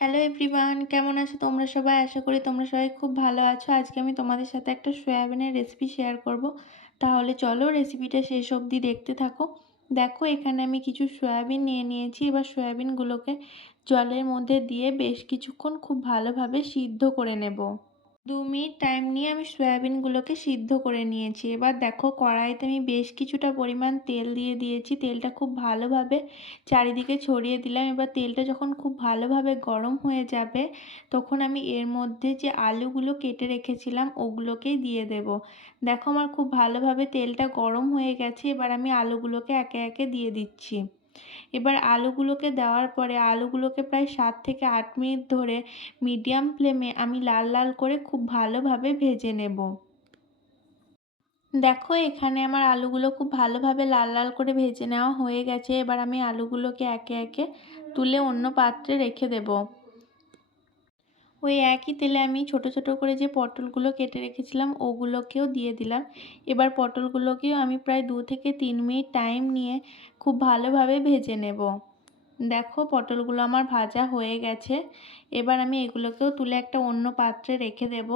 Hello everyone, কেমন আছো তোমরা সবাই? আশা করি তোমরা সবাই খুব ভালো আছো। আজকে আমি তোমাদের সাথে একটা সয়াবিনের রেসিপি শেয়ার করব। তাহলে চলো রেসিপিটা শেষ অবধি দেখতে থাকো। দেখো এখানে আমি কিছু সয়াবিন নিয়ে নিয়েছি। এবার সয়াবিনগুলোকে জলের মধ্যে দিয়ে বেশ কিছুক্ষণ খুব ভালোভাবে সিদ্ধ করে নেব। 2 মিনিট টাইম নিয়ে আমি সয়াবিনগুলোকে সিদ্ধ করে নিয়েছি। এবার দেখো কড়াইতে আমি বেশ কিছুটা পরিমাণ তেল দিয়ে দিয়েছি। তেলটা খুব ভালোভাবে চারিদিকে ছড়িয়ে দিলাম। এবার তেলটা যখন খুব ভালোভাবে গরম হয়ে যাবে তখন আমি এর মধ্যে যে আলুগুলো কেটে রেখেছিলাম ওগুলোকেই দিয়ে দেব। দেখো আমার খুব ভালোভাবে তেলটা গরম হয়ে গেছে। এবার আমি আলুগুলোকে একে একে দিয়ে দিচ্ছি। এবার আলুগুলোকে দেওয়ার পরে আলুগুলোকে প্রায় 7 থেকে 8 মিনিট ধরে মিডিয়াম ফ্লেমে আমি লাল লাল করে খুব ভালোভাবে ভেজে নেব। দেখো এখানে আমার আলুগুলো খুব ভালোভাবে লাল লাল করে ভেজে নেওয়া হয়ে গেছে। এবার আমি আলুগুলোকে একে একে তুলে অন্য পাত্রে রেখে দেব। ওই একই তেলে আমি ছোট ছোট করে যে পটলগুলো কেটে রেখেছিলাম ওগুলোকেও দিয়ে দিলাম। এবার পটলগুলোকেও আমি প্রায় 2 থেকে 3 মিনিট টাইম নিয়ে খুব ভালোভাবে ভেজে নেব। দেখো পটলগুলো আমার ভাজা হয়ে গেছে। এবার আমি এগুলোকেও তুলে একটা অন্য পাত্রে রেখে দেব।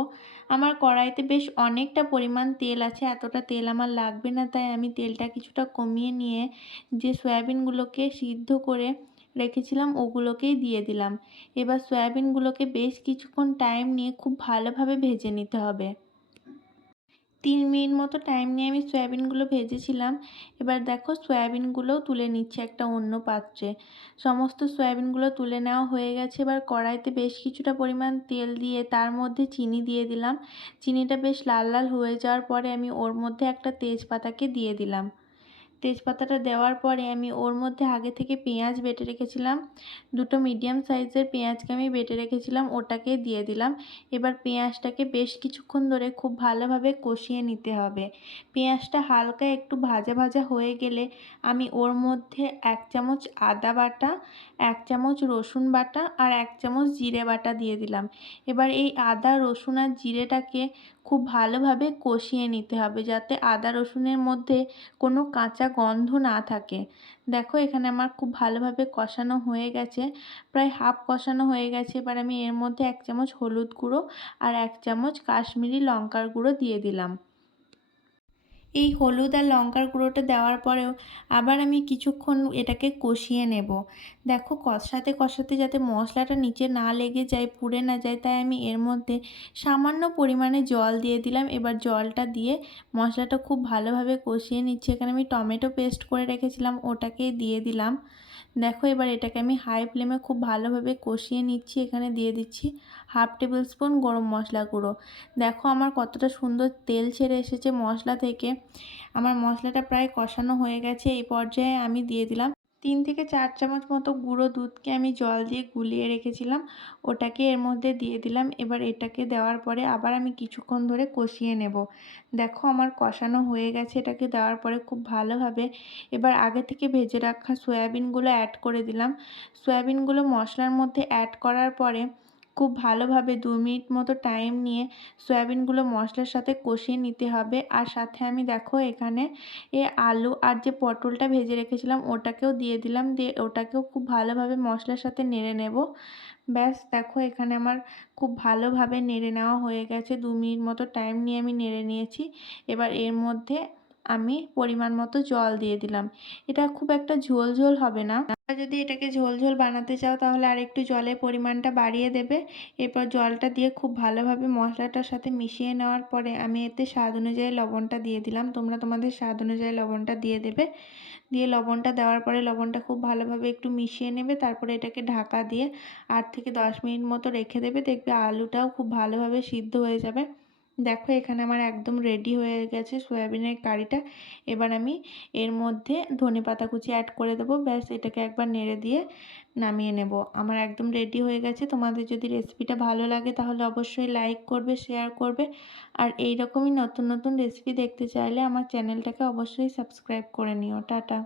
আমার কড়াইতে বেশ অনেকটা পরিমাণ তেল আছে, এতটা তেল আমার লাগবে না, তাই আমি তেলটা কিছুটা কমিয়ে নিয়ে যে সয়াবিনগুলোকে সিদ্ধ করে রেখেছিলাম ওগুলোকেই দিয়ে দিলাম। এবার সয়াবিনগুলোকে বেশ কিছুক্ষণ টাইম নিয়ে খুব ভালোভাবে ভেজে নিতে হবে। 3 মিনিট মতো টাইম নিয়ে আমি সয়াবিনগুলো ভেজেছিলাম। এবার দেখো সয়াবিনগুলোও তুলে নিচ্ছি একটা অন্য পাত্রে। সমস্ত সয়াবিনগুলো তুলে নেওয়া হয়ে গেছে। এবার কড়াইতে বেশ কিছুটা পরিমাণ তেল দিয়ে তার মধ্যে চিনি দিয়ে দিলাম। চিনিটা বেশ লাল লাল হয়ে যাওয়ার পরে আমি ওর মধ্যে একটা তেজপাতাকে দিয়ে দিলাম। তেজপাতাটা দেওয়ার পরে আমি ওর মধ্যে আগে থেকে পেঁয়াজ বেটে রেখেছিলাম, দুটো মিডিয়াম সাইজের পেঁয়াজকে আমি বেটে রেখেছিলাম ওটাকে দিয়ে দিলাম। এবার পেঁয়াজটাকে বেশ কিছুক্ষণ ধরে খুব ভালোভাবে কষিয়ে নিতে হবে। পেঁয়াজটা হালকা একটু ভাজা ভাজা হয়ে গেলে আমি ওর মধ্যে 1 চামচ আদা বাটা, 1 চামচ রসুন বাটা আর 1 চামচ জিরে বাটা দিয়ে দিলাম। এবার এই আদা রসুন আর জিরেটাকে খুব ভালোভাবে কষিয়ে নিতে হবে যাতে আদা রসুনের মধ্যে কোনো কাঁচা গন্ধ না থাকে। দেখো এখানে আমার খুব ভালোভাবে কষানো হয়ে গেছে, প্রায় হাফ কষানো হয়ে গেছে। এবার আমি এর মধ্যে 1 চামচ হলুদ গুঁড়ো আর 1 চামচ কাশ্মীরি লঙ্কার গুঁড়ো দিয়ে দিলাম। এই হলুদ আর লঙ্কার গুঁড়োটা দেওয়ার পরেও আবার আমি কিছুক্ষণ এটাকে কষিয়ে নেব। দেখো কষাতে কষাতে যাতে মশলাটা নিচে না লেগে যায়, পুড়ে না যায়, তাই আমি এর মধ্যে সামান্য পরিমাণে জল দিয়ে দিলাম। এবার জলটা দিয়ে মশলাটা খুব ভালোভাবে কষিয়ে নিচ্ছি। এখানে আমি টমেটো পেস্ট করে রেখেছিলাম ওটাকে দিয়ে দিলাম। দেখো এবার এটাকে আমি হাই ফ্লেমে খুব ভালোভাবে কষিয়ে নিচ্ছি। এখানে দিয়ে দিচ্ছি 1/2 টেবিল স্পুন গরম মশলা গুঁড়ো। দেখো আমার কতটা সুন্দর তেল ছেড়ে এসেছে মশলা থেকে। আমার মশলাটা প্রায় কষানো হয়ে গেছে। এই পর্যায়ে আমি দিয়ে দিলাম 3 থেকে 4 চামচ মতো গুঁড়ো দুধকে আমি জল দিয়ে গুলিয়ে রেখেছিলাম ওটাকে এর মধ্যে দিয়ে দিলাম। এবার এটাকে দেওয়ার পরে আবার আমি কিছুক্ষণ ধরে কষিয়ে নেব। দেখো আমার কষানো হয়ে গেছে। এটাকে দেওয়ার পরে খুব ভালোভাবে এবার আগে থেকে ভেজে রাখা সয়াবিনগুলো অ্যাড করে দিলাম। সয়াবিনগুলো মশলার মধ্যে অ্যাড করার পরে খুব ভালোভাবে 2 মিনিট মতো টাইম নিয়ে সয়াবিনগুলো মশলার সাথে কষিয়ে নিতে হবে। আর সাথে আমি দেখো এখানে আলু আর যে পটলটা ভেজে রেখেছিলাম ওটাকেও দিয়ে দিলাম। দিয়ে ওটাকেও খুব ভালোভাবে মশলার সাথে নেড়ে নেব। ব্যাস দেখো এখানে আমার খুব ভালোভাবে নেড়ে নেওয়া হয়ে গেছে। 2 মিনিট মতো টাইম নিয়ে আমি নেড়ে নিয়েছি। এবার এর মধ্যে আমি পরিমাণ মতো জল দিয়ে দিলাম। এটা খুব একটা ঝোল ঝোল হবে না। যদি এটাকে ঝোল ঝোল বানাতে চাও তাহলে আরেকটু জলের পরিমাণটা বাড়িয়ে দেবে। এরপর জলটা দিয়ে খুব ভালোভাবে মশলাটার সাথে মিশিয়ে নেওয়ার পরে আমি এতে স্বাদ অনুযায়ী লবণটা দিয়ে দিলাম। তোমরা তোমাদের স্বাদ অনুযায়ী লবণটা দিয়ে দেবে। দিয়ে লবণটা দেওয়ার পরে লবণটা খুব ভালোভাবে একটু মিশিয়ে নেবে। তারপরে এটাকে ঢাকা দিয়ে 8 থেকে 10 মিনিট মতো রেখে দেবে। দেখবে আলুটাও খুব ভালোভাবে সিদ্ধ হয়ে যাবে। দেখো এখানে আমার একদম রেডি হয়ে গেছে সয়াবিনের কারিটা। এবার আমি এর মধ্যে ধনেপাতা কুচি অ্যাড করে দেবো। ব্যাস এটাকে একবার নেড়ে দিয়ে নামিয়ে নেব। আমার একদম রেডি হয়ে গেছে। তোমাদের যদি রেসিপিটা ভালো লাগে তাহলে অবশ্যই লাইক করবে, শেয়ার করবে। আর এই রকমই নতুন নতুন রেসিপি দেখতে চাইলে আমার চ্যানেলটাকে অবশ্যই সাবস্ক্রাইব করে নিও। টাটা।